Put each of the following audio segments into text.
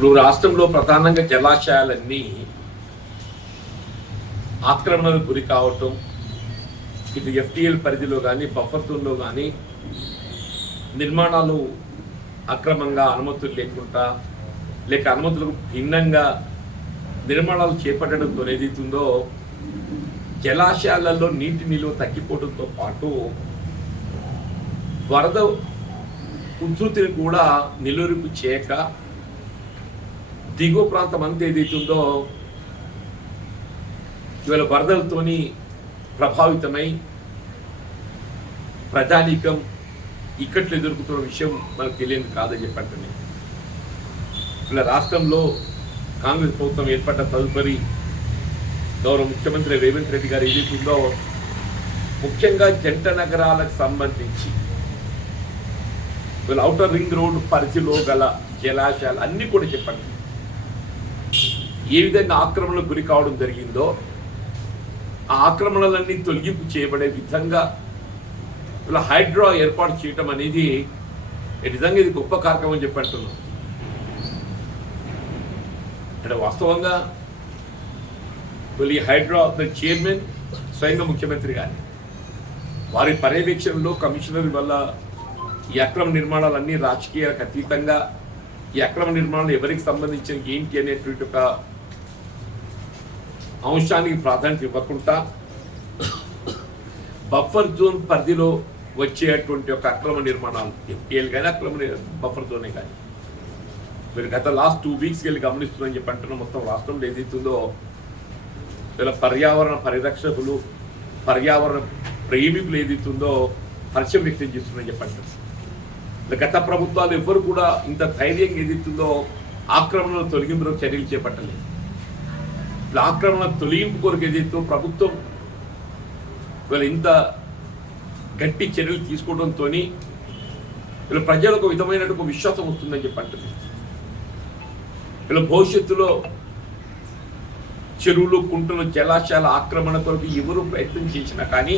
ఇప్పుడు రాష్ట్రంలో ప్రధానంగా జలాశయాలన్నీ ఆక్రమణకు గురి కావటం ఇది ఎఫ్టిఎల్ పరిధిలో కానీ బఫర్ జోన్లో కానీ నిర్మాణాలు అక్రమంగా అనుమతులు లేకుండా లేక అనుమతులకు భిన్నంగా నిర్మాణాలు చేపట్టడంతో ఏదైతుందో జలాశయాలలో నీటి నిలువ తగ్గిపోవడంతో పాటు వరద ఉధృతిని కూడా నిలువరింపు చేయక దిగువ ప్రాంతం అంతా ఏదైతుందో ఇవాళ వరదలతోని ప్రభావితమై ప్రజానీకం ఇక్కట్లు ఎదుర్కొంటున్న విషయం మనకు తెలియదు కాదని చెప్పండి ఇలా రాష్ట్రంలో కాంగ్రెస్ ప్రభుత్వం ఏర్పడ్డ తదుపరి గౌరవ ముఖ్యమంత్రి రేవంత్ రెడ్డి గారు ఏదైతుందో ముఖ్యంగా జంట నగరాలకు సంబంధించి వీళ్ళ అవుటర్ రింగ్ రోడ్ పరిధిలో గల జలాశయాలు అన్ని కూడా చెప్పండి. ఏ విధంగా ఆక్రమణకు గురి కావడం జరిగిందో ఆ ఆక్రమణలన్నీ తొలగింపు చేయబడే విధంగా ఇలా హైడ్రా ఏర్పాటు చేయటం అనేది నిజంగా ఇది గొప్ప కార్యక్రమం అని చెప్పి అంటున్నాం. అంటే వాస్తవంగా ఈ హైడ్రా ద చైర్మన్ స్వయంగా ముఖ్యమంత్రి గారి. వారి పర్యవేక్షణలో కమిషనర్ వల్ల ఈ అక్రమ నిర్మాణాలన్నీ రాజకీయాలకు అతీతంగా ఈ అక్రమ నిర్మాణాలు ఎవరికి సంబంధించిన ఏంటి అనేటువంటి ఒక అంశానికి ప్రాధాన్యత ఇవ్వకుండా బఫర్ జోన్ పరిధిలో వచ్చేటువంటి ఒక అక్రమ నిర్మాణాలు. ఎఫ్టీఎల్ కానీ అక్రమ బఫర్ జోనే కానీ మీరు గత లాస్ట్ టూ వీక్స్కి వెళ్ళి గమనిస్తున్నారని చెప్పి అంటున్న మొత్తం రాష్ట్రంలో ఏదైతుందో ఇలా పర్యావరణ పరిరక్షకులు పర్యావరణ ప్రేమికులు ఏదైతుందో హర్షం వ్యక్తం చేస్తున్నారని చెప్పి అంటున్నారు. గత ప్రభుత్వాలు ఎవ్వరు కూడా ఇంత ధైర్యంగా ఏదైతుందో ఆక్రమణలు తొలగింపులో చర్యలు చేపట్టలేదు. ఆక్రమణ తొలగింపు కొరకు ఏదైతే ప్రభుత్వం వీళ్ళ ఇంత గట్టి చర్యలు తీసుకోవడంతో వీళ్ళ ప్రజలకు విధమైనటువంటి విశ్వాసం వస్తుందని చెప్పి అంటుంది. వీళ్ళ భవిష్యత్తులో చెరువులు కుంటలు జలాశయాల ఆక్రమణ కొరకు ఎవరు ప్రయత్నం చేసినా కానీ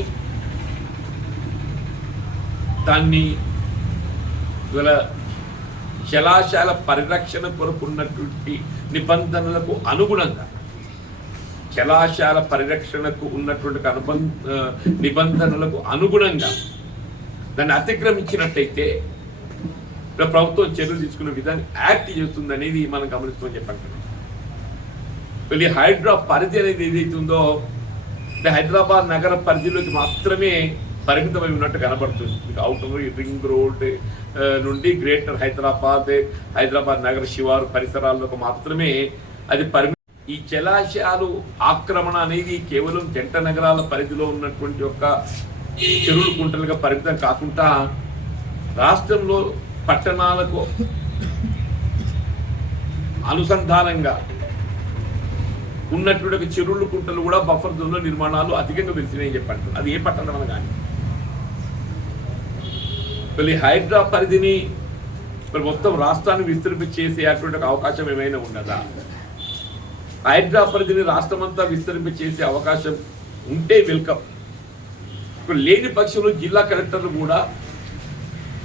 దాన్ని వీళ్ళ జలాశయాల పరిరక్షణ కొరకు ఉన్నటువంటి నిబంధనలకు అనుగుణంగా జలాశయాల పరిరక్షణకు ఉన్నటువంటి అనుబంధ నిబంధనలకు అనుగుణంగా దాన్ని అతిక్రమించినట్టయితే ప్రభుత్వం చర్యలు తీసుకునే విధాన్ని యాక్ట్ చేస్తుంది అనేది మనం గమనిస్తామని చెప్పండి. వెళ్ళి హైడ్రా పరిధి అనేది ఏదైతే ఉందో హైదరాబాద్ నగర పరిధిలోకి మాత్రమే పరిమితమై ఉన్నట్టు కనబడుతుంది. మీకు అవుటర్ రింగ్ రోడ్ నుండి గ్రేటర్ హైదరాబాద్ హైదరాబాద్ నగర శివారు పరిసరాల్లోకి మాత్రమే అది పరిమి ఈ జలాశయాలు ఆక్రమణ అనేది కేవలం జంట నగరాల పరిధిలో ఉన్నటువంటి యొక్క చెరువులు కుంటలుగా పరిమితం కాకుండా రాష్ట్రంలో పట్టణాలకు అనుసంధానంగా ఉన్నటువంటి ఒక చెరువులు కుంటలు కూడా బఫర్ జోన్లో నిర్మాణాలు అధికంగా వెలిసినాయని చెప్పండి. అది ఏ పట్టణం కానీ. మళ్ళీ హైడ్రా పరిధిని మరి మొత్తం రాష్ట్రాన్ని విస్తృతి చేసే అటువంటి అవకాశం ఏమైనా ఉన్నదా? హైడ్రా పరిధిని రాష్ట్రమంతా విస్తరింప చేసే అవకాశం ఉంటే వెల్కమ్. ఇప్పుడు లేని పక్షంలో జిల్లా కలెక్టర్లు కూడా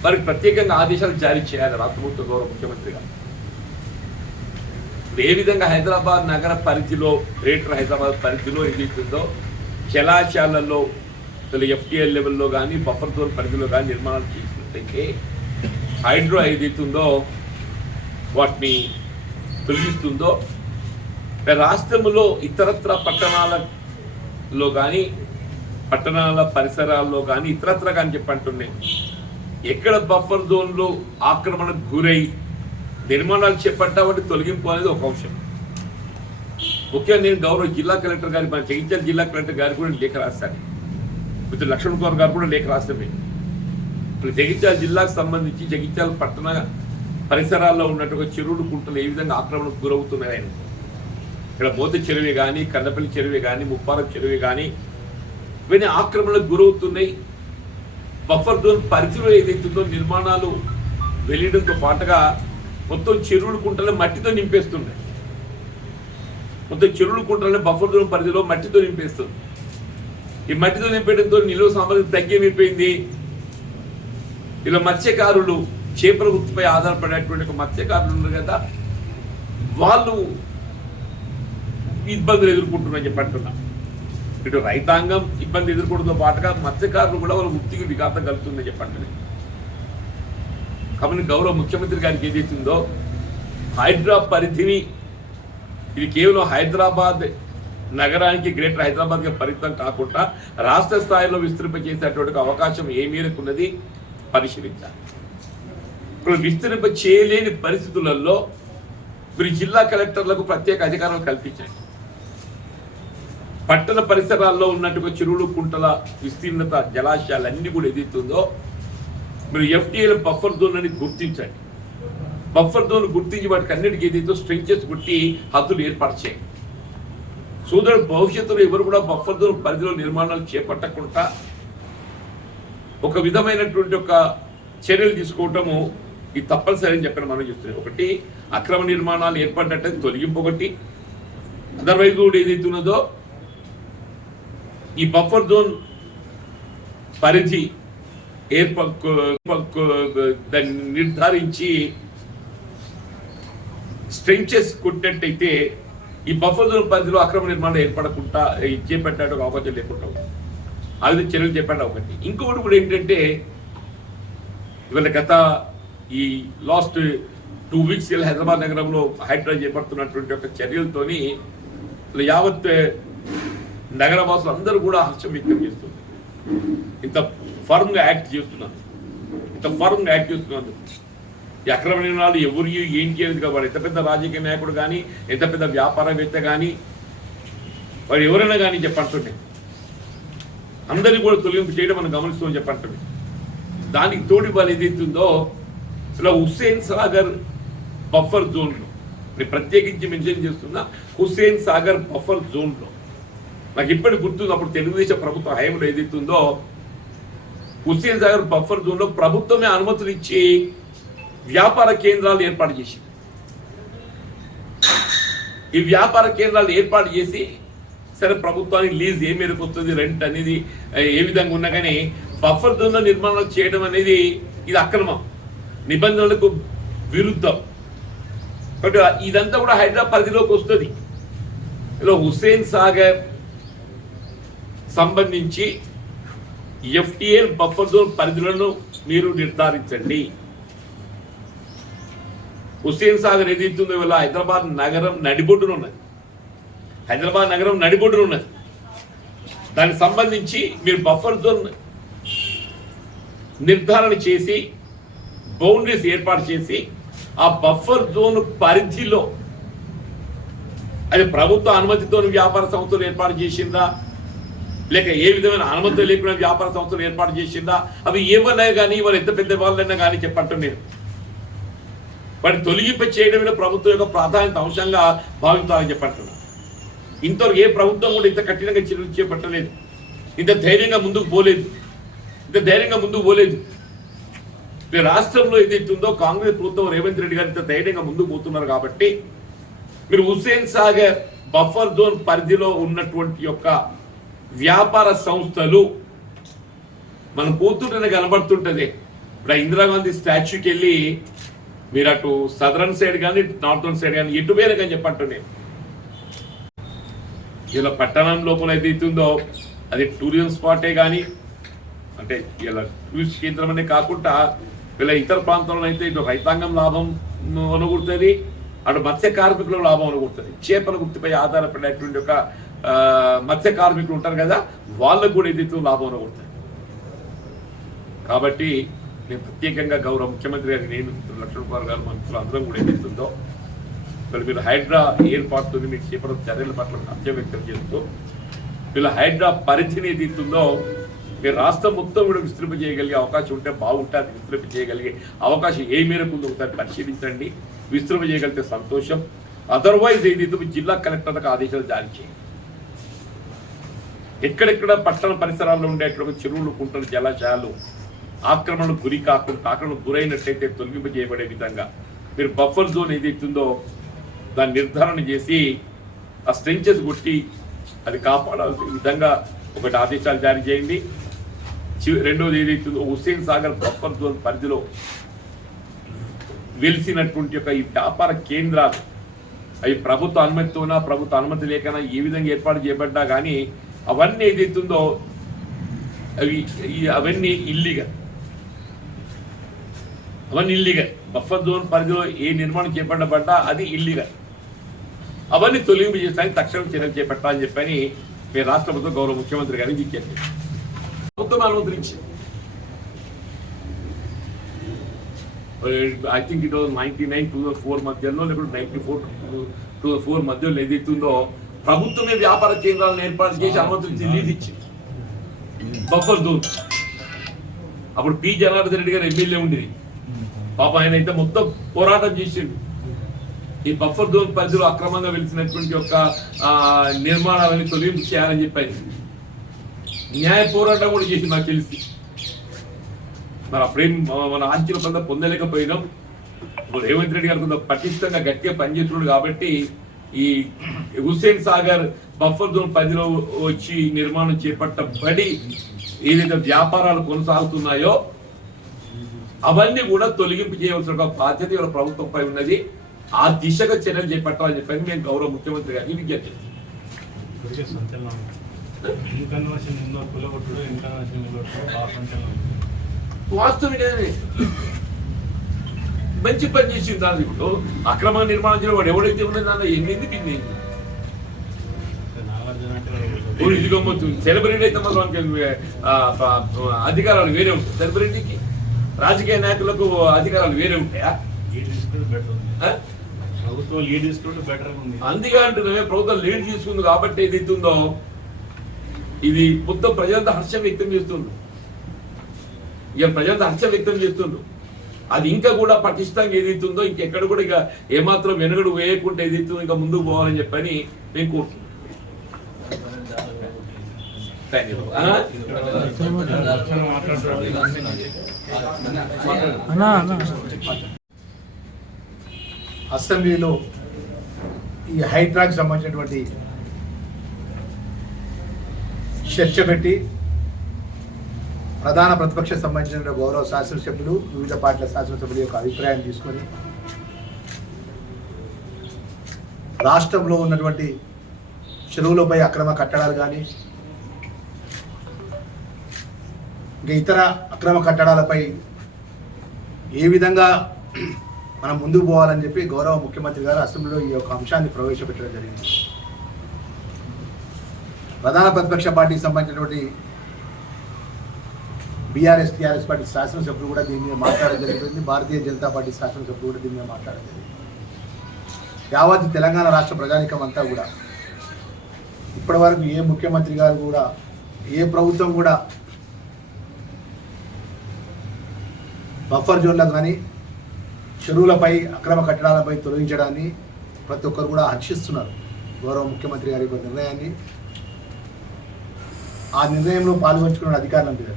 వారికి ప్రత్యేకంగా ఆదేశాలు జారీ చేయాలి రాష్ట్ర గౌరవ ముఖ్యమంత్రిగా. ఏ విధంగా హైదరాబాద్ నగర పరిధిలో గ్రేటర్ హైదరాబాద్ పరిధిలో ఏదైతుందో జలాశయాలలో ఎఫ్టీఎల్ లెవెల్లో కానీ బఫర్ జోన్ పరిధిలో కానీ నిర్మాణాలు చేసినట్టయితే హైడ్రో ఏదైతుందో వాటిని తొలగిస్తుందో రాష్ట్రంలో ఇతరత్ర పట్టణాలలో కానీ పట్టణాల పరిసరాల్లో కానీ ఇతరత్ర కానీ చెప్పంటున్నాయి ఎక్కడ బఫర్ జోన్లో ఆక్రమణకు గురై నిర్మాణాలు చేపట్టామంటే తొలగింపు అనేది ఒక అంశం. ముఖ్యంగా నేను గౌరవ జిల్లా కలెక్టర్ గారి మన జగిత్యాల జిల్లా కలెక్టర్ గారికి కూడా లేఖ రాస్తాను మిత్రులు లక్ష్మణ్ కుమార్ గారు కూడా లేఖ రాస్తామే ఇప్పుడు జగిత్యాల జిల్లాకు సంబంధించి జగిత్యాల పట్టణ పరిసరాల్లో ఉన్నటువంటి చెరువులు కుంటలు ఏ విధంగా ఆక్రమణకు గురవుతున్నాయి ఆయన ఇక్కడ మోతి చెరువే కానీ కన్నపల్లి చెరువే కానీ ముప్పారం చెరువే కానీ ఇవన్నీ ఆక్రమణకు గురవుతున్నాయి. బఫర్ జోన్ పరిధిలో ఏదైతుందో నిర్మాణాలు వెళ్ళడంతో పాటుగా మొత్తం చెరువులు కుంటలు మట్టితో నింపేస్తున్నాయి. మొత్తం చెరువులు కుంటలని బఫర్ జోన్ పరిధిలో మట్టితో నింపేస్తుంది. ఈ మట్టితో నింపేయడంతో నిలువ సామర్థ్యం తగ్గిపోయింది. ఇలా మత్స్యకారులు చేపల వృత్తిపై ఆధారపడేటువంటి ఒక మత్స్యకారులు ఉన్నారు కదా వాళ్ళు ఇబ్బందులు ఎదుర్కొంటున్నారని చెప్పి ఇటు రైతాంగం ఇబ్బంది ఎదుర్కోవడంతో పాటుగా మత్స్యకారులు కూడా వాళ్ళ వృత్తికి విఘాతం కలుగుతుందని చెప్పండి కాబట్టి గౌరవ ముఖ్యమంత్రి గారికి ఏదైతుందో హైదరాబాద్ పరిధిని ఇది కేవలం హైదరాబాద్ నగరానికి గ్రేటర్ హైదరాబాద్కి పరిమితం కాకుండా రాష్ట్ర స్థాయిలో విస్తరింపచేసేటువంటి అవకాశం ఏ మేరకు ఉన్నది? పరిశీలించాలి ఇప్పుడు విస్తరింప చేయలేని పరిస్థితులలో మీరు జిల్లా కలెక్టర్లకు ప్రత్యేక అధికారాలు కల్పించండి పట్టణ పరిసరాల్లో ఉన్నటువంటి చెరువులు కుంటల విస్తీర్ణత జలాశయాలు కూడా ఏదైతుందో మీరు ఎఫ్టీఏల బఫర్ జోన్ అని గుర్తించండి. బఫర్ జోన్ గుర్తించి వాటికి అన్నిటికీ ఏదైతే స్ట్రెంచెస్ కొట్టి హద్దులు ఏర్పరచాయి. సోదరుడు భవిష్యత్తులో ఎవరు కూడా బఫర్ జోన్ పరిధిలో నిర్మాణాలు చేపట్టకుండా ఒక విధమైనటువంటి ఒక చర్యలు తీసుకోవటము ఇది తప్పనిసరి అని చెప్పిన మనం చూస్తున్నాం ఒకటి అక్రమ నిర్మాణాలు ఏర్పడినట్టు తొలగింపు ఒకటి. అదర్వైజ్ కూడా ఏదైతే ఉన్నదో ఈ బఫర్ జోన్ పరిధి ఏర్పక్కు దాన్ని నిర్ధారించి స్ట్రెంచెస్ కొట్టినట్టయితే ఈ బఫర్ జోన్ పరిధిలో అక్రమ నిర్మాణం ఏర్పడకుండా చేపట్టడానికి అవకాశం లేకుండా అది చర్యలు చెప్పండి ఒకటి. ఇంకొకటి కూడా ఏంటంటే ఇవాళ గత ఈ లాస్ట్ టూ వీక్స్ హైదరాబాద్ నగరంలో హైడ్రా చేపడుతున్నటువంటి ఒక చర్యలతోని యావత్ నగర వాసులు అందరూ కూడా హర్షం వ్యక్తం చేస్తుంది ఇంత ఫర్మ్గా యాక్ట్ చేస్తున్నాను ఇంత ఫర్మ్గా యాక్ట్ చేస్తున్నాను ఈ అక్రమ నిర్ణయాలు ఎవరు ఏంటి అనేది కాబట్టి ఎంత పెద్ద రాజకీయ నాయకుడు కానీ ఎంత పెద్ద వ్యాపారవేత్త కానీ వాడు ఎవరైనా కానీ చెప్పంటుండే. అందరినీ కూడా తొలగింపు చేయడం మనం గమనిస్తామని చెప్పంటుండే. దానికి తోడి వాళ్ళు ఏదైతుందో ఇలా హుస్సేన్ సాగర్ బఫర్ జోన్లో నేను ప్రత్యేకించి మెన్షన్ చేస్తున్నా హుస్సేన్ సాగర్ బఫర్ జోన్లో నాకు ఇప్పటికి గుర్తుంది అప్పుడు తెలుగుదేశం ప్రభుత్వం హయాంలో ఏదైతుందో హుస్సేన్ సాగర్ బఫర్ జోన్లో ప్రభుత్వమే అనుమతులు ఇచ్చి వ్యాపార కేంద్రాలు ఏర్పాటు చేసింది. ఈ వ్యాపార కేంద్రాలు ఏర్పాటు చేసి సరే ప్రభుత్వానికి లీజ్ ఏ మేరకు వస్తుంది రెంట్ అనేది ఏ, విధంగా ఉన్నా కానీ బఫర్ జోన్లో నిర్మాణం చేయడం అనేది ఇది అక్రమం. నిబంధనలకు విరుద్ధం. కాబట్టి ఇదంతా కూడా హైదరాబాద్ పరిధిలోకి వస్తుంది. ఇలా హుస్సేన్ సాగర్ సంబంధించి ఎఫ్టీఏ బఫర్ జోన్ పరిధులను మీరు నిర్ధారించండి. హుస్సేన్ సాగర్ ఏదైతుందో ఇవాళ హైదరాబాద్ నగరం నడిబొడ్డున ఉన్నది. హైదరాబాద్ నగరం నడిబొడ్డున ఉన్నది. దానికి సంబంధించి మీరు బఫర్ జోన్ నిర్ధారణ చేసి బౌండరీస్ ఏర్పాటు చేసి ఆ బఫర్ జోన్ పరిధిలో అది ప్రభుత్వ అనుమతితో వ్యాపార సంస్థలు ఏర్పాటు చేసిందా? లేక ఏ విధమైన అనుమతి లేకుండా వ్యాపార సంస్థలు ఏర్పాటు చేసిందా? అవి ఏమన్నా కానీ వాళ్ళు ఎంత పెద్ద వాళ్ళైనా కానీ చెప్పట్టు నేను వాటిని తొలగింప చేయడమే ప్రభుత్వం యొక్క ప్రాధాన్యత అంశంగా భావిస్తారని చెప్పంటున్నా ఇంతవరకు ఏ ప్రభుత్వం కూడా ఇంత కఠినంగా చర్యలు చేపట్టలేదు. ఇంత ధైర్యంగా ముందుకు పోలేదు. ఇంత ధైర్యంగా ముందుకు పోలేదు. మీ రాష్ట్రంలో ఏదైతే ఉందో కాంగ్రెస్ ప్రభుత్వం రేవంత్ రెడ్డి గారు ఇంత ధైర్యంగా ముందుకు పోతున్నారు కాబట్టి మీరు హుస్సేన్ సాగర్ బఫర్ జోన్ పరిధిలో ఉన్నటువంటి యొక్క వ్యాపార సంస్థలు మనం పోతుంటేనే కనబడుతుంటది. ఇప్పుడు ఇందిరాగాంధీ స్టాచ్యూకి వెళ్ళి మీరు అటు సదరన్ సైడ్ కానీ నార్థన్ సైడ్ కానీ ఎటు వేరే కానీ చెప్పంటు నేను ఇలా పట్టణం లోపల ఏదైతుందో ఉందో అది టూరిజం స్పాటే కానీ అంటే ఇలా టూరిస్ట్ కేంద్రం అనే కాకుండా ఇలా ఇతర ప్రాంతంలో అయితే ఇటు రైతాంగం లాభం అనుకుంటుంది అటు మత్స్య కార్మికుల లాభం అనుకుంటుంది చేపల గుర్తిపై ఆధారపడేటువంటి ఒక మత్స్య కార్మికులు ఉంటారు కదా వాళ్ళకు కూడా ఏదైతే లాభం కొడతాయి కాబట్టి నేను ప్రత్యేకంగా గౌరవ ముఖ్యమంత్రి గారికి నేను లక్ష్మణ్ కుమార్ గారు మంత్రులు అందరం కూడా ఏదైతుందో మరి మీరు హైడ్రా ఏర్పాటుతో మీకు చేపట్టిన చర్యల పట్ల హత్య వ్యక్తం చేస్తూ వీళ్ళ హైడ్రా పరిధిని ఏదైతుందో మీరు రాష్ట్రం మొత్తం కూడా విస్తృప చేయగలిగే అవకాశం ఉంటే బాగుంటుంది విస్తృప చేయగలిగే అవకాశం ఏ మేరకు ఉందో ఒకసారి పరిశీలించండి. విస్తృప చేయగలిగితే సంతోషం. అదర్వైజ్ ఏదైతే జిల్లా కలెక్టర్లకు ఆదేశాలు జారీ చేయండి. ఎక్కడెక్కడ పట్టణ పరిసరాల్లో ఉండేటువంటి చెరువులు కుంటలు జలాశయాలు ఆక్రమణకు గురి కాకుండా ఆక్రమణకు గురైనట్టయితే తొలగింపజేయబడే విధంగా మీరు బఫర్ జోన్ ఏదైతుందో దాన్ని నిర్ధారణ చేసి ఆ స్ట్రెంచెస్ కొట్టి అది కాపాడాల్సిన విధంగా ఒకటి ఆదేశాలు జారీ చేయండి. చి- రెండోది ఏదైతుందో హుస్సేన్ సాగర్ బఫర్ జోన్ పరిధిలో వెలిసినటువంటి యొక్క ఈ వ్యాపార కేంద్రాలు అవి ప్రభుత్వ అనుమతితోనా ప్రభుత్వ అనుమతి లేకనా ఏ విధంగా ఏర్పాటు చేయబడ్డా కానీ అవన్నీ ఏదైతుందో అవి అవన్నీ ఇల్లీగల్. అవన్నీ ఇల్లీగల్. బఫర్ జోన్ పరిధిలో ఏ నిర్మాణం చేపట్టబడ్డా అది ఇల్లీగల్. అవన్నీ తొలగింపు చేసడానికి తక్షణం చర్యలు చేపట్టాలని చెప్పని మీ రాష్ట్ర ప్రభుత్వం గౌరవ ముఖ్యమంత్రి గారికి విజ్ఞప్తి ప్రభుత్వం అనుమతులు I think it was ninety nine two four మధ్యలో లేకపోతే నైన్టీ ఫోర్ టూ ఫోర్ మధ్యలో ఏదైతుందో ప్రభుత్వమే వ్యాపార కేంద్రాలను ఏర్పాటు చేసి అనుమతులు ఇచ్చి లీజ్ ఇచ్చింది. Buffer zone. అప్పుడు పి. జనార్దన్ రెడ్డి గారు ఎమ్మెల్యే ఉండేది పాప ఆయన అయితే మొత్తం పోరాటం చేసిండు. ఈ బఫర్ జోన్ పరిధిలో అక్రమంగా వెలిసినటువంటి యొక్క నిర్మాణాలని తొలగింపు చేయాలని చెప్పారు. న్యాయ పోరాటం కూడా చేసి నాకు తెలిసి. మరి అప్పుడేం మన ఆంక్షల పొంద పొందలేకపోయినాం. ఇప్పుడు రేవంత్ రెడ్డి గారు కొంత పటిష్టంగా గట్టిగా పనిచేస్తున్నాడు కాబట్టి ఈ హుస్సేన్ సాగర్ బఫర్ జోన్ పరిధిలో వచ్చి నిర్మాణం చేపట్టబడి ఏదైతే వ్యాపారాలు కొనసాగుతున్నాయో అవన్నీ కూడా తొలగింపు చేయవలసిన ఒక బాధ్యత ఇవాళ ప్రభుత్వంపై ఉన్నది. ఆ దిశగా చర్యలు చేపట్టాలని చెప్పని మేము గౌరవ ముఖ్యమంత్రి గారికి విజ్ఞప్తి చేస్తున్నాం. మంచి పని చేసింది దాని ఇప్పుడు. అక్రమ నిర్మాణం చేయడం వాడు ఎవడైతే ఉన్నది దానిలో ఎన్నింది ఎందుకు ఇది సెలబ్రిటీ అయితే మాత్రం అధికారాలు వేరే ఉంటాయి. సెలబ్రిటీకి రాజకీయ నాయకులకు అధికారాలు వేరే ఉంటాయా? బెటర్ ప్రభుత్వం లీడ్ తీసుకుంటే బెటర్ ఉంది అందుకే అంటున్నామే ప్రభుత్వం లీడ్ తీసుకుంది కాబట్టి ఏదైతే ఉందో ఇది మొత్తం ప్రజలంతా హర్షం వ్యక్తం చేస్తుండ్రు. ఇక ప్రజలంతా హర్షం వ్యక్తం చేస్తుండ్రు. అది ఇంకా కూడా పటిష్టంగా ఏదైతుందో ఇంకెక్కడ కూడా ఇక ఏమాత్రం వెనుగడు వేయకుండా ఏదైతుందో ఇంకా ముందుకు పోవాలని చెప్పని నేను కోరుతున్నాను అసెంబ్లీలో ఈ హైడ్రాకి సంబంధించినటువంటి చర్చ పెట్టి ప్రధాన ప్రతిపక్ష సంబంధించిన గౌరవ శాసనసభ్యులు వివిధ పార్టీల శాసనసభ్యుల యొక్క అభిప్రాయం తీసుకొని రాష్ట్రంలో ఉన్నటువంటి చెరువులపై అక్రమ కట్టడాలు కానీ ఇంకా ఇతర అక్రమ కట్టడాలపై ఏ విధంగా మనం ముందుకు పోవాలని చెప్పి గౌరవ ముఖ్యమంత్రి గారు అసెంబ్లీలో ఈ యొక్క అంశాన్ని ప్రవేశపెట్టడం జరిగింది. ప్రధాన ప్రతిపక్ష పార్టీకి సంబంధించినటువంటి బీఆర్ఎస్ టీఆర్ఎస్ పార్టీ శాసనసభ్యులు కూడా దీని మీద మాట్లాడడం జరిగింది. భారతీయ జనతా పార్టీ శాసనసభ్యులు కూడా దీని మీద మాట్లాడడం జరిగింది. యావత్ తెలంగాణ రాష్ట్ర ప్రజానికం అంతా కూడా ఇప్పటివరకు ఏ ముఖ్యమంత్రి గారు కూడా ఏ ప్రభుత్వం కూడా బఫర్ జోన్లకు కానీ చెరువులపై అక్రమ కట్టడాలపై తొలగించడాన్ని ప్రతి ఒక్కరు కూడా హర్షిస్తున్నారు. గౌరవ ముఖ్యమంత్రి గారి యొక్క నిర్ణయాన్ని. ఆ నిర్ణయంలో పాల్గొంచుకున్న అధికారులు అంటారు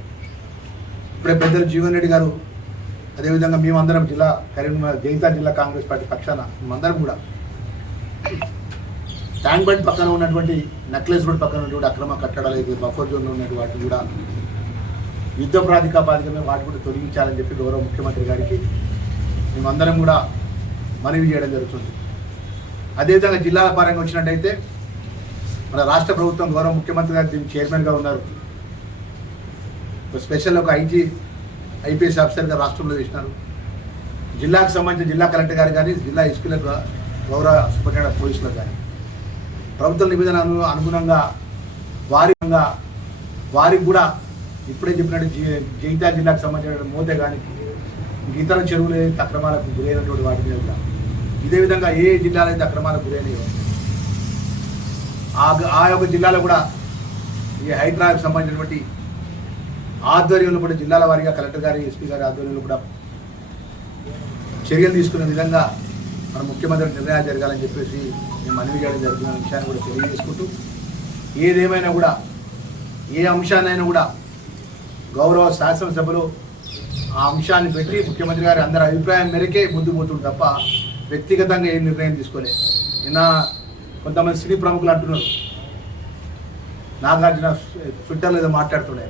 ఇప్పుడే పెద్దలు జీవన్ రెడ్డి గారు అదేవిధంగా మేమందరం జిల్లా కరీంనగర్ జగితాల జిల్లా కాంగ్రెస్ పార్టీ పక్షాన మేమందరం కూడా ట్యాంక్ బండ్ పక్కన ఉన్నటువంటి నక్లెస్ రోడ్ పక్కన ఉన్నటువంటి అక్రమ కట్టడాలు అయితే బఫర్ జోన్లో ఉన్నటువంటి వాటిని కూడా యుద్ధ ప్రాతికాపాదికమే వాటి కూడా తొలగించాలని చెప్పి గౌరవ ముఖ్యమంత్రి గారికి మేమందరం కూడా మనవి చేయడం జరుగుతుంది. అదేవిధంగా జిల్లాల పరంగా వచ్చినట్టయితే మన రాష్ట్ర ప్రభుత్వం గౌరవ ముఖ్యమంత్రి గారు దీనికి చైర్మన్గా ఉన్నారు. స్పెషల్ ఒక ఐజీ ఐపీఎస్ ఆఫీసర్గా రాష్ట్రంలో చేసినారు. జిల్లాకు సంబంధించిన జిల్లా కలెక్టర్ గారు కానీ జిల్లా ఎస్పీల గౌరవ సూపరింటెండెంట్ పోలీసులకు కానీ ప్రభుత్వ నిబంధనలు అనుగుణంగా వారిగా వారికి కూడా ఇప్పుడే చెప్పినట్టు జైతా జిల్లాకు సంబంధించిన మోతే కానీ ఇతర చెరువులు అక్రమాలకు గురైనటువంటి వాటి మీద కూడా ఇదే విధంగా ఏ జిల్లాలో అయితే అక్రమాలకు గురైనయో ఆ ఆ యొక్క జిల్లాలో కూడా ఈ హైడ్రాకు సంబంధించినటువంటి ఆధ్వర్యంలో కూడా జిల్లాల వారీగా కలెక్టర్ గారి ఎస్పీ గారి ఆధ్వర్యంలో కూడా చర్యలు తీసుకునే విధంగా మన ముఖ్యమంత్రి నిర్ణయాలు జరగాలని చెప్పేసి మేము మనవి చేయడం జరుగుతున్న విషయాన్ని కూడా తెలియజేసుకుంటూ ఏదేమైనా కూడా ఏ అంశాన్నైనా కూడా గౌరవ శాసనసభలో ఆ అంశాన్ని పెట్టి ముఖ్యమంత్రి గారి అందరి అభిప్రాయం మేరకే ముందు పోతుంది తప్ప వ్యక్తిగతంగా ఏ నిర్ణయం తీసుకోలేదు. నిన్న కొంతమంది సినీ ప్రముఖులు అంటున్నారు. నాగార్జున ట్విట్టర్లో ఏదో మాట్లాడుతున్నాయి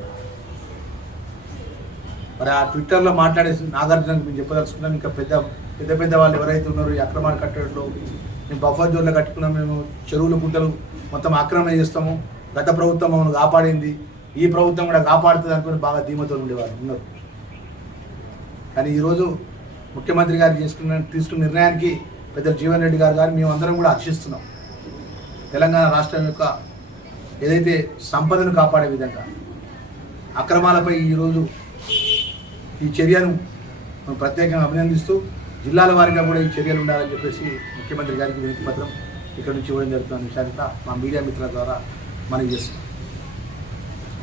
మరి ఆ ట్విట్టర్లో మాట్లాడే నాగార్జున మేము చెప్పదలుచుకున్నాం. ఇంకా పెద్ద పెద్ద పెద్ద వాళ్ళు ఎవరైతే ఉన్నారో ఈ అక్రమాలు కట్టడంలో మేము బఫర్ జోన్లో కట్టుకున్నాం. మేము చెరువులు గుంటలు మొత్తం ఆక్రమణ చేస్తాము. గత ప్రభుత్వం మమ్మల్ని కాపాడింది. ఈ ప్రభుత్వం కూడా కాపాడుతుంది అనుకుని బాగా ధీమతో ఉండేవారు. ఉన్నారు. కానీ ఈరోజు ముఖ్యమంత్రి గారు చేసుకున్న తీసుకున్న నిర్ణయానికి పెద్ద జీవన్ రెడ్డి గారు గారు మేమందరం కూడా హర్షిస్తున్నాం. తెలంగాణ రాష్ట్రం యొక్క ఏదైతే సంపదను కాపాడే విధంగా అక్రమాలపై ఈరోజు ఈ చర్యను మనం ప్రత్యేకంగా అభినందిస్తూ జిల్లాల వారిగా కూడా ఈ చర్యలు ఉండాలని చెప్పేసి ముఖ్యమంత్రి గారికి వినతి పత్రం ఇక్కడ నుంచి ఇవ్వడం జరుగుతున్న విషయాన్ని మా మీడియా మిత్రుల ద్వారా మనం చేస్తున్నాం.